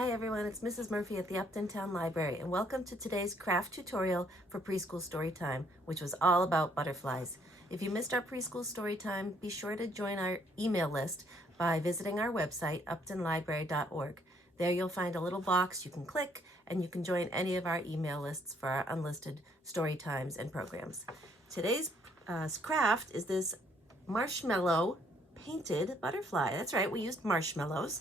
Hi everyone, it's Mrs. Murphy at the Upton Town Library, and welcome to today's craft tutorial for preschool story time, which was all about butterflies. If you missed our preschool story time, be sure to join our email list by visiting our website, uptonlibrary.org. There you'll find a little box you can click, and you can join any of our email lists for our unlisted story times and programs. Today's craft is this marshmallow painted butterfly. That's right, we used marshmallows.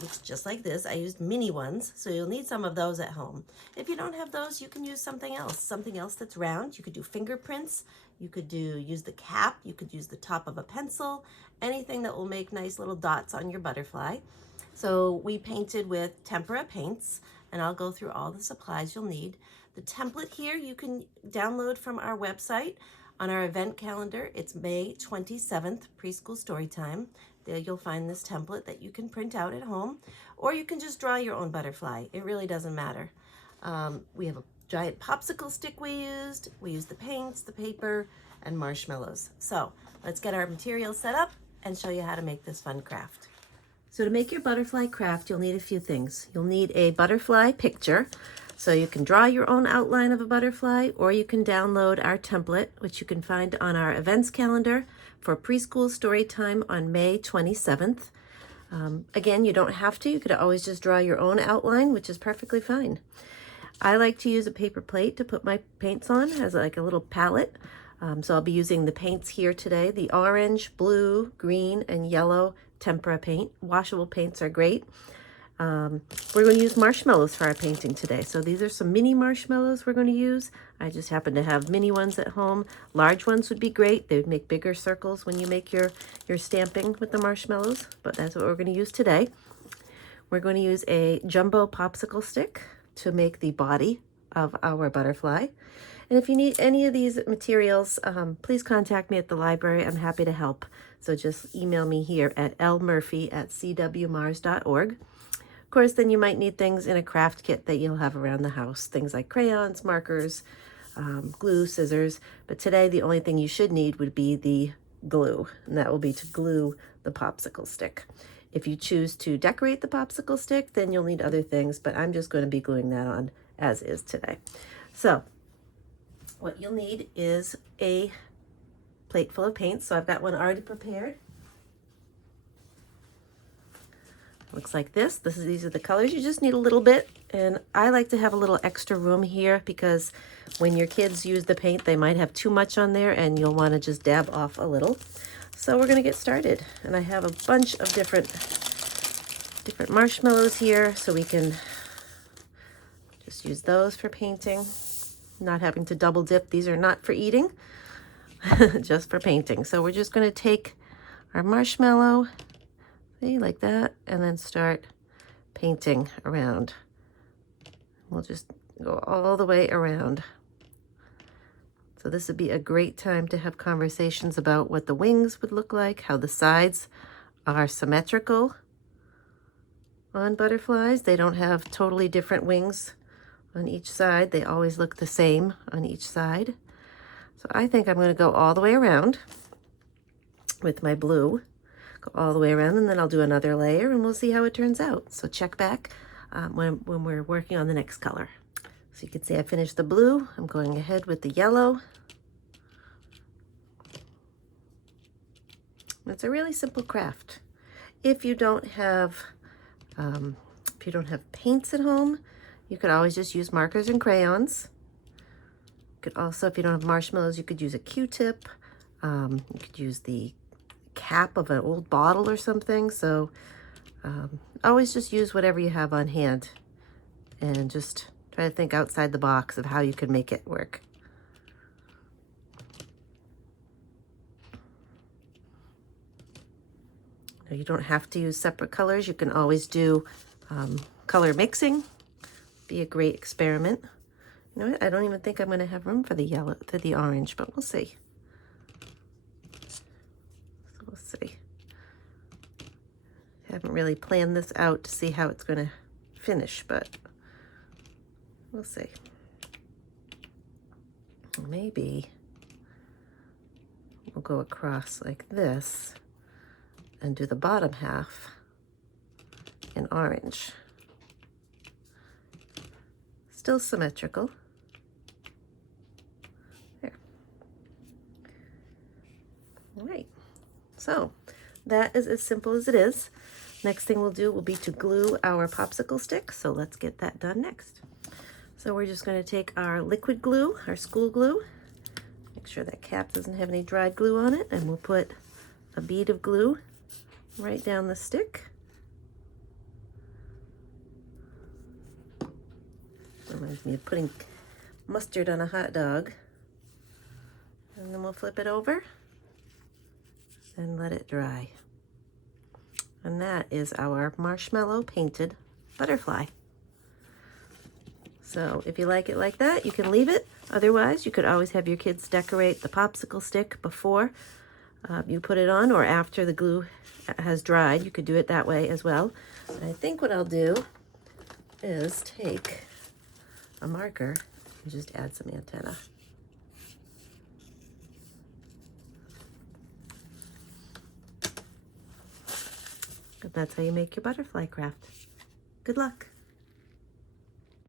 Looks just like this. I used mini ones, so you'll need some of those at home. If you don't have those, you can use something else that's round. You could do fingerprints, you could use the cap, you could use the top of a pencil, anything that will make nice little dots on your butterfly. So we painted with tempera paints, and I'll go through all the supplies you'll need. The template here you can download from our website. On our event calendar, it's May 27th, Preschool Storytime. There you'll find this template that you can print out at home, or you can just draw your own butterfly. It really doesn't matter. We have a giant popsicle stick we used the paints, the paper, and marshmallows. So let's get our materials set up and show you how to make this fun craft. So to make your butterfly craft, you'll need a few things. You'll need a butterfly picture. So you can draw your own outline of a butterfly, or you can download our template, which you can find on our events calendar for preschool story time on May 27th. Again, you don't have to. You could always just draw your own outline, which is perfectly fine. I like to use a paper plate to put my paints on as like a little palette. So I'll be using the paints here today, the orange, blue, green, and yellow tempera paint. Washable paints are great. We're going to use marshmallows for our painting today. So these are some mini marshmallows we're going to use. I just happen to have mini ones at home. Large ones would be great. They would make bigger circles when you make your stamping with the marshmallows, but that's what we're going to use today. We're going to use a jumbo popsicle stick to make the body of our butterfly. And if you need any of these materials, please contact me at the library. I'm happy to help. So just email me here at lmurphy@cwmars.org. Of course, then you might need things in a craft kit that you'll have around the house. Things like crayons, markers, glue, scissors. But today, the only thing you should need would be the glue, and that will be to glue the popsicle stick. If you choose to decorate the popsicle stick, then you'll need other things, but I'm just going to be gluing that on as is today. So what you'll need is a plate full of paint. So I've got one already prepared. Looks like this. These are the colors. You just need a little bit, and I like to have a little extra room here because when your kids use the paint, they might have too much on there and you'll want to just dab off a little. So we're going to get started, and I have a bunch of different marshmallows here, so we can just use those for painting, not having to double dip. These are not for eating, just for painting. So we're just going to take our marshmallow, see, like that, and then start painting around. We'll just go all the way around. So this would be a great time to have conversations about what the wings would look like, how the sides are symmetrical on butterflies. They don't have totally different wings on each side. They always look the same on each side. So I think I'm going to go all the way around with my blue. Go all the way around, and then I'll do another layer, and we'll see how it turns out. So check back when we're working on the next color. So you can see I finished the blue. I'm going ahead with the yellow. It's a really simple craft. If you don't have paints at home, you could always just use markers and crayons. You could also, if you don't have marshmallows, you could use a Q-tip. You could use the cap of an old bottle or something. So always just use whatever you have on hand and just try to think outside the box of how you could make it work. Now, you don't have to use separate colors. You can always do color mixing. Be a great experiment. You know what? I don't even think I'm going to have room for the yellow, for the orange, but we'll see. We'll see. I haven't really planned this out to see how it's going to finish, but we'll see. Maybe we'll go across like this and do the bottom half in orange. still symmetrical. There. All right, so that is as simple as it is. Next thing we'll do will be to glue our popsicle stick, so let's get that done next. So we're just going to take our liquid glue, our school glue, make sure that cap doesn't have any dried glue on it, and we'll put a bead of glue right down the stick. Reminds me of putting mustard on a hot dog. And then we'll flip it over and let it dry. And that is our marshmallow painted butterfly. So if you like it like that, you can leave it. Otherwise, you could always have your kids decorate the popsicle stick before you put it on or after the glue has dried. You could do it that way as well. And I think what I'll do is take a marker and just add some antenna. And that's how you make your butterfly craft. Good luck.